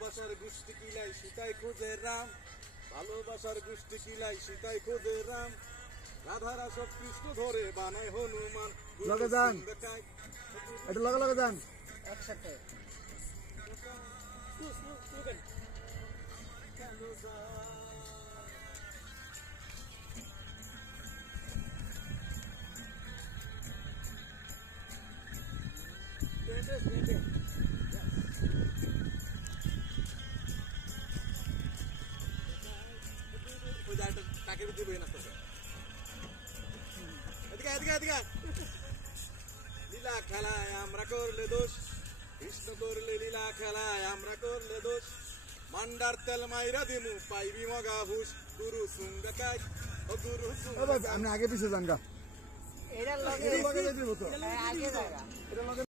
ভালোবাসার গোষ্ঠী কিলাই সীতাই খোঁজে রাম, ভালোবাসার গোষ্ঠী কিলাই সীতাই খোঁজে রাম, রাধারা সব কৃষ্ণ ধরে বানায় হনুমান। লগে যান, এটা লগে লগে যান একসাথে। তাকে দিবে না এদিকে এদিকে এদিকে। লীলা খেলায় আমরা করলে দোষ, কৃষ্ণ করলে লীলা খেলায় আমরা করলে দোষ, মান্ডার তেল মাইরা দিমু পাইবি মগা হুস, গুরু সুঙ্গা কাই ও গুরু সুঙ্গা। আপনি আগে পিছিয়ে যান গা, এটার লগে দিব তো আগে জায়গা।